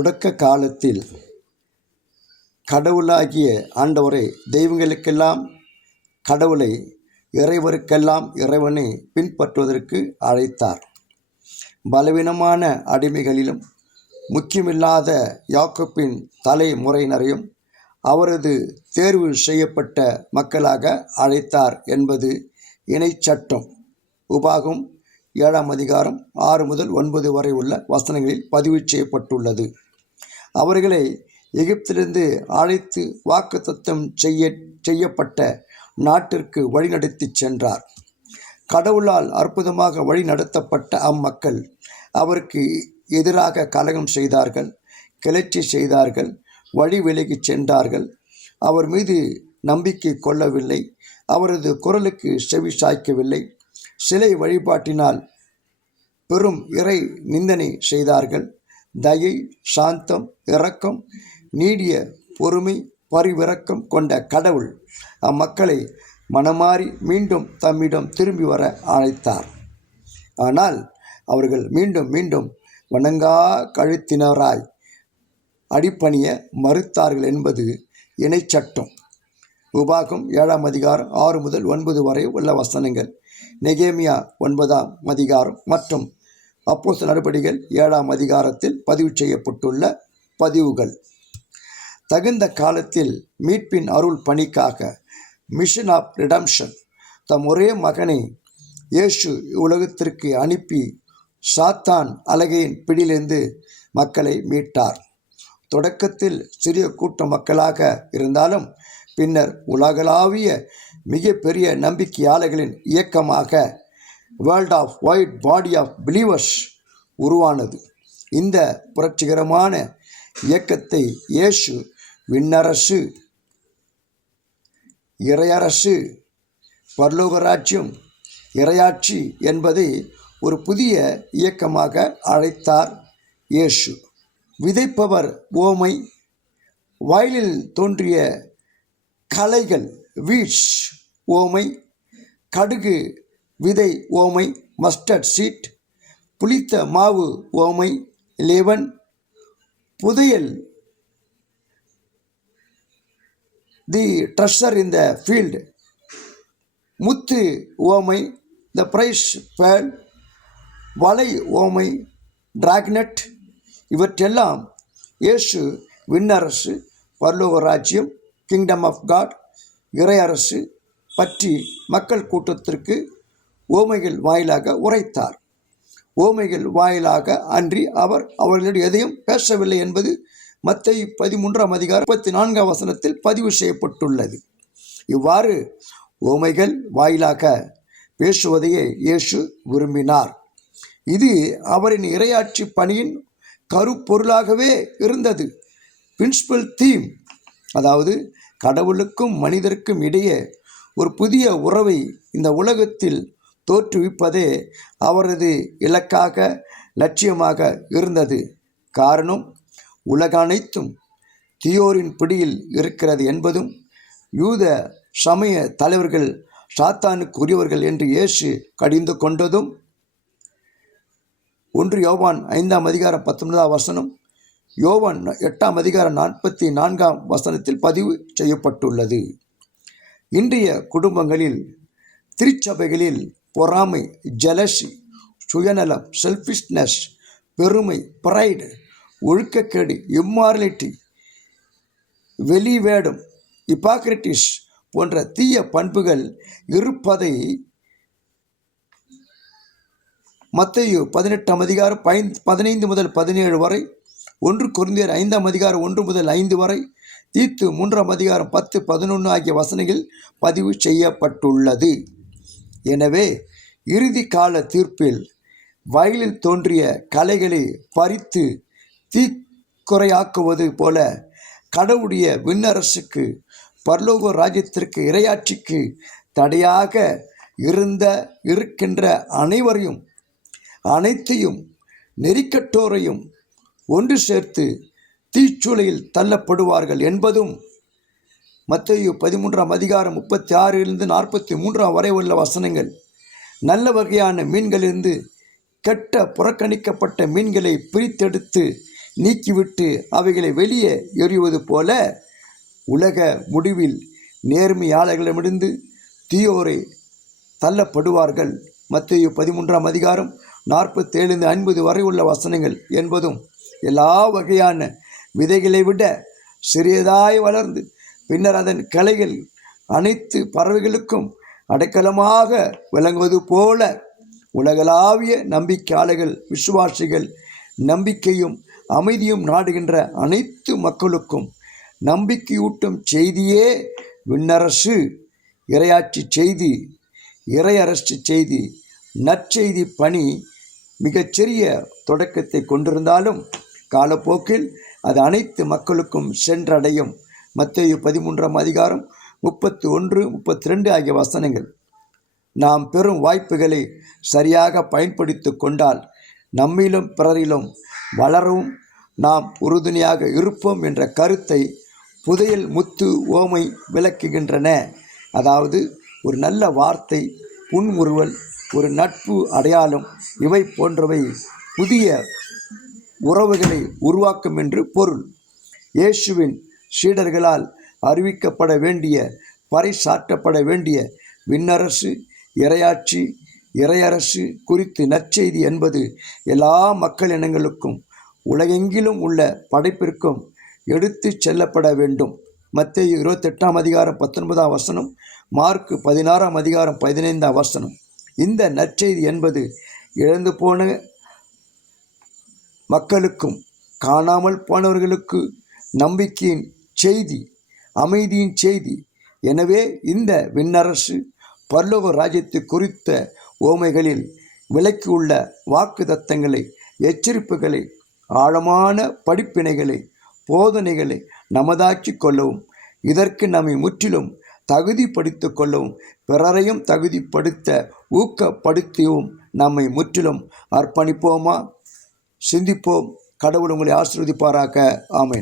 தொடக்க காலத்தில் கடவுளாகிய ஆண்டவரை தெய்வங்களுக்கெல்லாம் கடவுளை, இறைவருக்கெல்லாம் இறைவனை பின்பற்றுவதற்கு அழைத்தார். பலவீனமான அடிமைகளிலும் முக்கியமில்லாத யாக்கோப்பின் தலைமுறையினரையும் அவரது தேர்வு செய்யப்பட்ட மக்களாக அழைத்தார் என்பது இணைச்சட்டம். உபாகம் 7ஆம் அதிகாரம் 6 முதல் 9 வரை உள்ள வசனங்களில் பதிவு செய்யப்பட்டுள்ளது. அவர்களை எகிப்திலிருந்து அழைத்து வாக்குத்தத்தம் செய்யப்பட்ட நாட்டிற்கு வழிநடத்தி சென்றார். கடவுளால் அற்புதமாக வழி நடத்தப்பட்ட அம்மக்கள் அவருக்கு எதிராக கலகம் செய்தார்கள், கிளர்ச்சி செய்தார்கள், வழி விலகி சென்றார்கள். அவர் மீது நம்பிக்கை கொள்ளவில்லை, அவரது குரலுக்கு செவி சாய்க்கவில்லை. சிலை வழிபாட்டினால் பெரும் இறை நிந்தனை செய்தார்கள். தயை, சாந்தம், இரக்கம், நீடிய பொறுமை, பரிவிரக்கம் கொண்ட கடவுள் அம்மக்களை மனமாறி மீண்டும் தம்மிடம் திரும்பி வர அழைத்தார். ஆனால் அவர்கள் மீண்டும் மீண்டும் வணங்கா கழுத்தினராய் அடிப்பணிய மறுத்தார்கள் என்பது இணைச்சட்டம். உபாகம் 7ஆம் அதிகாரம் 6 முதல் 9 வரை உள்ள வசனங்கள், நெகேமியா 9ஆம் அதிகாரம் மற்றும் அப்போஸ்தலர் நடபடிகள் 7ஆம் அதிகாரத்தில் பதிவு செய்யப்பட்டுள்ள பதிவுகள். தகுந்த காலத்தில் மீட்பின் அருள் பணிக்காக மிஷன் ஆஃப் ரிடம்ஷன் தம் ஒரே மகனை இயேசு உலகத்திற்கு அனுப்பி சாத்தான் அலகையின் பிடியிலிருந்து மக்களை மீட்டார். தொடக்கத்தில் சிறிய கூட்ட மக்களாக இருந்தாலும் பின்னர் உலகளாவிய மிக பெரிய நம்பிக்கையாளர்களின் இயக்கமாக world of wide body of believers உருவானது. இந்த புரட்சிகரமான இயக்கத்தை இயேசு விண்ணரசு, இறையரசு, பரலோக ராஜ்யம், இறையாட்சி என்பதை ஒரு புதிய இயக்கமாக அழைத்தார் இயேசு. விதைப்பவர் ஓமை, வயலில் தோன்றிய களைகள் வீட்ஸ் ஓமை, கடுகு விதை ஓமை மஸ்டர்ட் சீட், புளித்த மாவு ஓமை லெவன், புதையல் தி ட்ரெஷர் இன் த ஃபீல்ட், முத்து ஓமை த பிரைஸ் பேர்ல், வலை ஓமை டிராக்னட். இவற்றெல்லாம் இயேசு விண்ணரசு, பரலோக ராஜ்யம், கிங்டம் ஆஃப் காட், இறையரசு பற்றி மக்கள் கூட்டத்திற்கு ஓமைகள் வாயிலாக உரைத்தார். ஓமைகள் வாயிலாக அன்றி அவர் அவர்களிடம் எதையும் பேசவில்லை என்பது மத்தேயு 13ஆம் அதிகாரம் 34ஆம் வசனத்தில் பதிவு செய்யப்பட்டுள்ளது. இவ்வாறு ஓமைகள் வாயிலாக பேசுவதையே இயேசு விரும்பினார். இது அவரின் இறையாட்சி பணியின் கருப்பொருளாகவே இருந்தது. பிரின்சிபல் தீம், அதாவது கடவுளுக்கும் மனிதருக்கும் இடையே ஒரு புதிய உறவை இந்த உலகத்தில் தோற்றுவிப்பதே அவரது இலக்காக, லட்சியமாக இருந்தது. காரணம், உலக அனைத்தும் தீயோரின் பிடியில் இருக்கிறது என்பதும், யூத சமய தலைவர்கள் சாத்தானுக்கு உரியவர்கள் என்று இயேசு கடிந்து கொண்டதும் 1 யோவான் 5ஆம் அதிகாரம் 19ஆம் வசனம், யோவான் 8ஆம் அதிகாரம் 44ஆம் வசனத்தில் பதிவு செய்யப்பட்டுள்ளது. இன்றைய குடும்பங்களில், திருச்சபைகளில் பொறாமை, ஜெலசி, சுயநலம், செல்ஃபிஷ்னஸ், பெருமை, ப்ரைடு, ஒழுக்கக்கேடு, இம்மாரலிட்டி, வெளிவேடம், ஹிப்பாக்ரட்டிஸ் போன்ற தீய பண்புகள் இருப்பதை மத்தேயு 18ஆம் அதிகாரம் 15 முதல் 17 வரை, 1 கொரிந்தியர் 5ஆம் அதிகாரம் 1 முதல் 5 வரை, தீத்து 3ஆம் அதிகாரம் 10, 11 ஆகிய வசனங்கள் பதிவு செய்யப்பட்டுள்ளது. எனவே இறுதி கால தீர்ப்பில் வயலில் தோன்றிய களைகளை பறித்து தீக்குறையாக்குவது போல கடவுளுடைய விண்ணரசுக்கு, பரலோக ராஜ்யத்திற்கு, இறையாட்சிக்கு தடையாக இருக்கின்ற அனைத்தையும் நெறிக்கட்டோரையும் ஒன்று சேர்த்து தீச்சூளையில் தள்ளப்படுவார்கள் என்பதும் மத்தேயு 13ஆம் அதிகாரம் 36 43 வரை உள்ள வசனங்கள். நல்ல வகையான மீன்களிலிருந்து கெட்ட புறக்கணிக்கப்பட்ட மீன்களை பிரித்தெடுத்து நீக்கிவிட்டு அவைகளை வெளியே எறிவது போல உலக முடிவில் நேர்மையாளர்களிடமிருந்து தீயோரை தள்ளப்படுவார்கள். மத்தேயு 13:47-50 வரை உள்ள வசனங்கள் என்பதும் எல்லா வகையான விதைகளை விட சிறியதாய் வளர்ந்து பின்னர் அதன் கிளைகள் அனைத்து பறவைகளுக்கும் அடைக்கலமாக விளங்குவது போல உலகளாவிய நம்பிக்கையாளர்கள், விசுவாசிகள், நம்பிக்கையும் அமைதியும் நாடுகின்ற அனைத்து மக்களுக்கும் நம்பிக்கையூட்டும் செய்தியே விண்ணரசு, இறையாட்சி செய்தி, இறையரசு செய்தி. நற்செய்தி பணி மிகச்சிறிய தொடக்கத்தை கொண்டிருந்தாலும் காலப்போக்கில் அது அனைத்து மக்களுக்கும் சென்றடையும். மத்தேயு 13:31-32 ஆகிய வசனங்கள். நாம் பெறும் வாய்ப்புகளை சரியாக பயன்படுத்தி கொண்டால் நம்மிலும் பிறரிலும் வளரவும் நாம் உறுதுணையாக இருப்போம் என்ற கருத்தை புதையல் முத்து ஓமை விளக்குகின்றன. அதாவது ஒரு நல்ல வார்த்தை, புன்முறுவல், ஒரு நட்பு அடையாளம், இவை போன்றவை புதிய உறவுகளை உருவாக்கும் என்று பொருள். இயேசுவின் சீடர்களால் அறிவிக்கப்பட வேண்டிய, பறைசாற்றப்பட வேண்டிய விண்ணரசு, இறையாட்சி, இறையரசு குறித்து நற்செய்தி என்பது எல்லா மக்கள் இனங்களுக்கும் உலகெங்கிலும் உள்ள படைப்பிற்கும் எடுத்து செல்லப்பட வேண்டும். மத்தேயு 28:19 மார்க்கு 16:15 இந்த நற்செய்தி என்பது இழந்து போன மக்களுக்கும் காணாமல் போனவர்களுக்கு நம்பிக்கையின் செய்தி, அமைதியின் செய்தி. எனவே இந்த விண்ணரசு, பரலோக ராஜ்யத்தை குறித்த ஓமைகளில் விளக்கியுள்ள வாக்கு தத்தங்களை, எச்சரிப்புகளை, ஆழமான படிப்பினைகளை, போதனைகளை நமதாக்கி கொள்ளவும், இதற்கு நம்மை முற்றிலும் தகுதிப்படுத்தி கொள்ளவும், பிறரையும் தகுதிப்படுத்த ஊக்கப்படுத்தியும் நம்மை முற்றிலும் அர்ப்பணிப்போமா? சிந்திப்போம். கடவுள் உங்களை ஆசீர்வதிப்பாராக. ஆமென்.